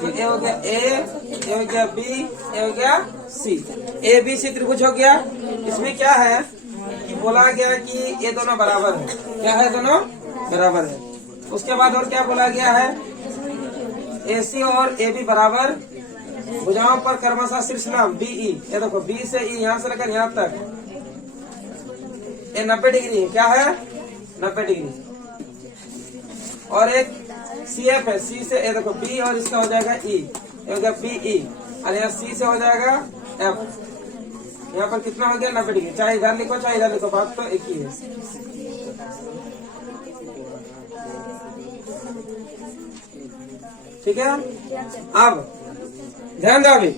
देखो ए हो गया ए हो गया बी, ए हो गया सी। ए बी सी त्रिभुज हो गया। इसमें क्या है कि बोला गया कि ये दोनों बराबर है। क्या है? दोनों बराबर है। उसके बाद और क्या बोला गया है? ए सी और ए बी बराबर, भुजाओं पर क्रमशः शीर्षनाम बी ई। ये देखो बी से ई, यहाँ से लेकर यहाँ तक ये 90 डिग्री है। क्या है? 90 डिग्री। और एक सी एफ है, सी से ये देखो बी और इसका हो जाएगा ई, ये हो गया बी ई, और यहाँ सी से हो जाएगा एफ। यहाँ पर कितना हो गया? 90 डिग्री। चाहे इधर लिखो चाहे इधर लिखो, बात तो एक ही है। ठीक है। अब ध्यान दो, अभी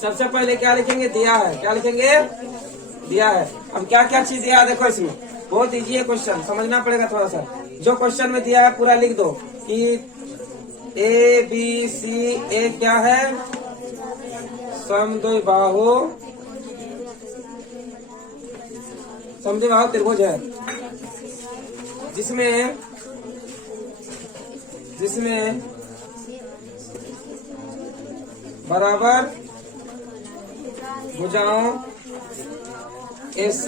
सबसे पहले क्या लिखेंगे? दिया है। क्या लिखेंगे? दिया है। अब क्या क्या चीज दिया है देखो, इसमें बहुत इजी है क्वेश्चन, समझना पड़ेगा थोड़ा सा। जो क्वेश्चन में दिया है पूरा लिख दो कि ए बी सी। ए क्या है? समद्विबाहु त्रिभुज है, जिसमें बराबर भुजाओं AC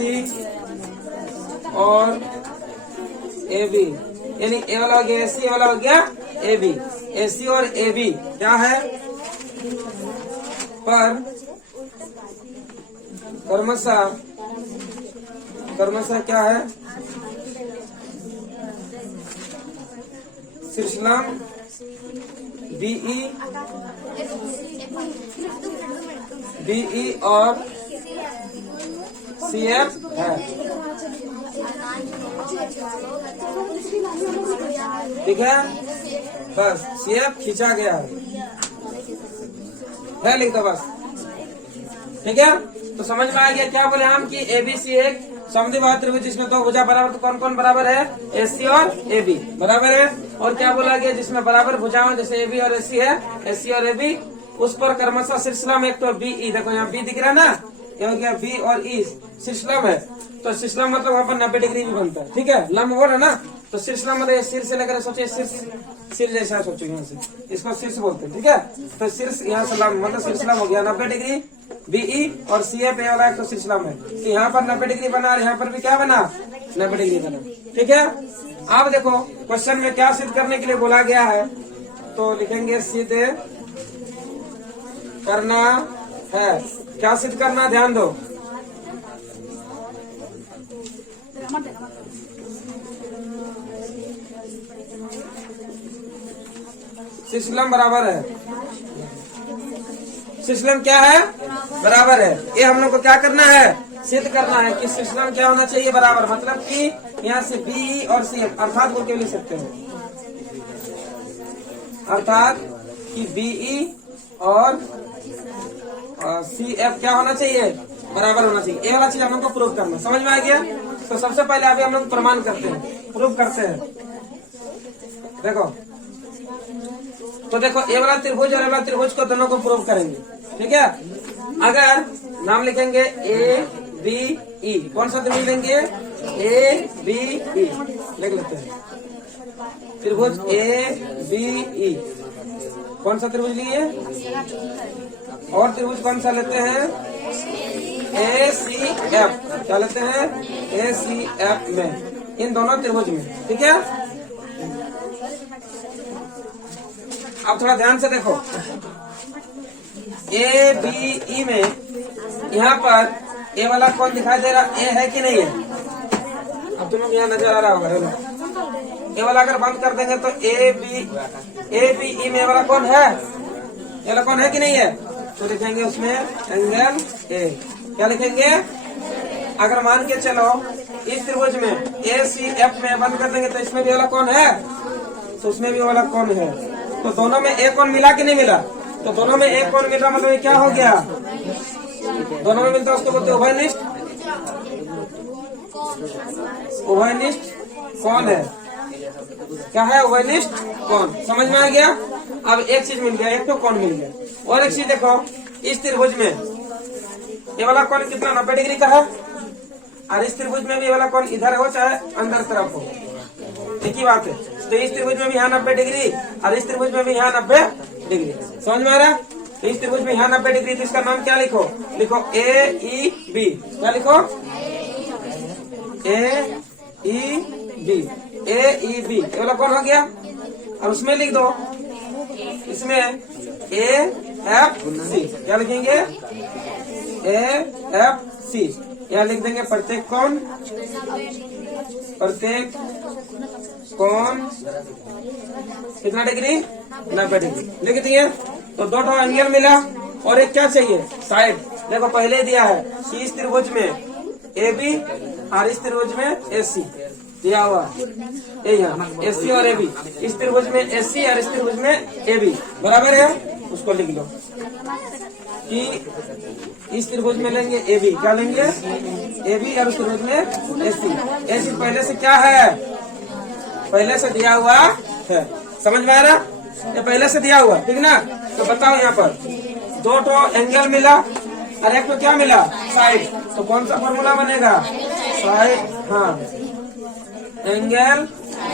और AB, यानी ए वाला हो गया AC, ए वाला हो गया AB। AC और AB क्या है? पर क्रमशः क्या है? शीर्षनाम BE और CF है। ठीक है, बस CF खींचा गया है, लिख दो बस। ठीक है, तो समझ में आ गया क्या बोले हम कि ABC एक समद्विबाहु त्रिभुज जिसमें दो भुजा बराबर। तो कौन कौन बराबर है? AC और AB बराबर है। और क्या बोला गया? जिसमें बराबर भुजाएं जैसे AB और AC है, AC और AB, उस पर क्रमशः शीर्षलम एक तो BE। देखो यहाँ B दिख रहा है ना, ये हो गया B और E शीर्षलम है। तो शीर्षलम मतलब वहाँ पर 90 डिग्री भी बनता है। ठीक है, लंब बोल है ना, तो शीर्षलम मतलब सिर से लेकर सोचे सिर जैसा सोचो, यहाँ से इसको शीर्ष बोलते हैं। ठीक है, तो शीर्ष यहाँ से लंब मतलब शीर्षलम हो गया 90 डिग्री। BE और CF वाला एक तो शीर्षलम है, तो यहाँ पर 90 डिग्री बना और यहाँ पर भी क्या बना? 90 डिग्री बना। ठीक है, अब देखो क्वेश्चन में क्या सिद्ध करने के लिए बोला गया है, तो लिखेंगे सिद्ध करना है। क्या सिद्ध करना? ध्यान दो। शीर्षलम बराबर है। शीर्षलम क्या है? बराबर है। ये हम लोग को क्या करना है? सिद्ध करना है कि शीर्षलम क्या होना चाहिए? बराबर। मतलब कि यहाँ से BE और CF अर्थात बोल के लिख सकते हो, अर्थात कि BE और CF क्या होना चाहिए? बराबर होना चाहिए। ये वाला चीज हम लोग को प्रूव करना। समझ में आ गया? तो सबसे पहले अभी हम लोग प्रमाण करते हैं, प्रूव करते हैं। देखो, तो देखो ए वाला त्रिभुज और ए वाला त्रिभुज को दोनों को प्रूव करेंगे। ठीक है, अगर नाम लिखेंगे ABE, कौन सा त्रिभुज लेंगे? ABE लिख लेते हैं। त्रिभुज ABE कौन सा त्रिभुज लिए? और त्रिभुज कौन सा लेते हैं? ACF। क्या लेते हैं? ACF में, इन दोनों त्रिभुज में। ठीक है, अब थोड़ा ध्यान से देखो। ABE में यहाँ पर ए वाला कौन दिखाई दे रहा? ए है कि नहीं है? अब तुम लोग यहाँ नजर आ रहा होगा। ए वाला अगर बंद कर देंगे तो ABE में ए वाला कौन है? ए वाला कौन है कि नहीं है? तो लिखेंगे उसमें एंगल A। क्या लिखेंगे? अगर मान के चलो इस त्रिभुज में ACF में बंद कर देंगे तो इसमें भी वाला कौन है? तो उसमें भी वाला कौन है? तो दोनों में एक कोण मिला कि नहीं मिला? तो दोनों में एक कोण मिल रहा, मतलब ये क्या हो गया? दोनों में मिलता है, उसको बोलते हैं उभयनिष्ठ। उभयनिष्ठ कौन है? क्या है? उभयनिष्ठ कौन। समझ में आ गया? अब एक चीज मिल गया, एक तो कौन मिल गया। और एक चीज देखो, इस त्रिभुज में ये वाला कौन कितना? 90 डिग्री का है। और इस त्रिभुज में भी ये वाला कौन इधर हो चाहे अंदर तरफ हो, एक ही बात है। तो इस त्रिभुज में भी यहाँ 90 डिग्री और इस त्रिभुज में भी यहाँ 90 डिग्री। समझ में आ रहा? तो इस त्रिभुज में यहाँ 90 डिग्री, तो इसका नाम क्या लिखो? लिखो AEB। क्या लिखो? AEB। AEB ये वाला कौन हो गया? और उसमें लिख दो, इसमें AFC। क्या लिखेंगे? AFC। यहाँ लिख देंगे प्रत्येक कोण कितना डिग्री? 90 डिग्री। लिख दिए। तो दो एंगल मिला और एक क्या चाहिए? साइड। देखो पहले दिया है कि इस त्रिभुज में AB और इस त्रिभुज में AC दिया हुआ ये यहाँ AC और AB। इस त्रिभुज में AC और इस त्रिभुज में AB बराबर है। उसको लिख लो कि इस त्रिभुज में लेंगे AB। क्या लेंगे? AB और उस त्रिभुज में AC पहले से क्या है? पहले से दिया हुआ है। समझ में आ रहा? ये पहले से दिया हुआ, ठीक ना? तो बताओ यहाँ पर दो एंगल मिला और एक तो क्या मिला? साइड। तो कौन सा फॉर्मूला बनेगा? साइड, हाँ, एंगल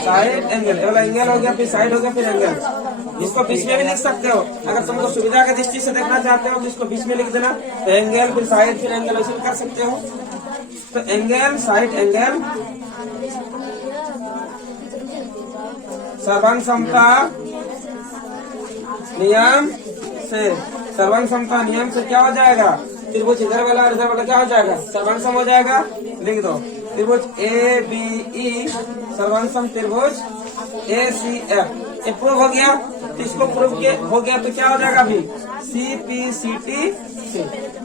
साइड एंगल। एंगल हो गया, फिर साइड हो गया, फिर एंगल। इसको बीच में भी लिख सकते हो अगर तुमको सुविधा की दृष्टि से देखना चाहते हो तो इसको बीच में लिख देना। तो एंगल फिर साइड फिर एंगल ऐसे कर सकते हो। तो एंगल साइड एंगल सर्वांग समता नियम से, सर्वांग समता नियम से क्या हो जाएगा? त्रिभुज इधर वाला और इधर वाला क्या हो जाएगा? सर्वांग सम हो जाएगा। लिख दो त्रिभुज ABE सर्वांग त्रिभुज ACF। ये प्रूव हो गया। तो इसको प्रूव के हो गया तो क्या हो जाएगा? अभी CPCTC।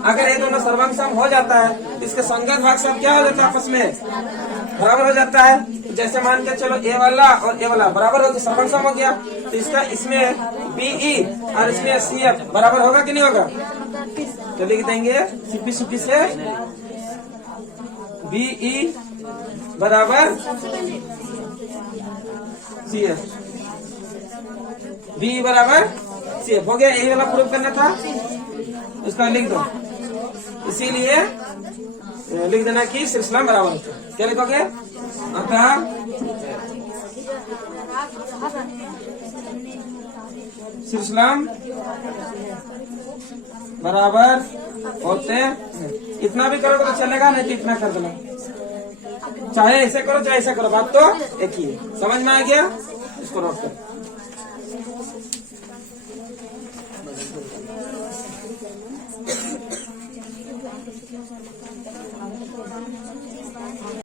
अगर ये दोनों सर्वांग सम हो जाता है तो इसके संगत भाग सब क्या हो जाता है? आपस में बराबर हो जाता है। जैसे मान के चलो A वाला और A वाला बराबर हो गया, सर्वांग सम हो गया। तो इसका इसमें BE और इसमें CF बराबर होगा कि नहीं होगा? तो लिख देंगे CPCT से BE बराबर CF। BE बराबर CF हो गया। यही वाला प्रूव करना था, उसका लिख दो। इसीलिए लिख देना कि श्रीस्लाम बराबर होता है। क्या लिखोगे? अतः श्रीस्लाम बराबर होते हैं। इतना भी करोगे तो चलेगा, नहीं तो इतना कर देना। चाहे ऐसे करो चाहे ऐसा करो, बात तो एक ही है। समझ में आ गया? इसको नोट करो।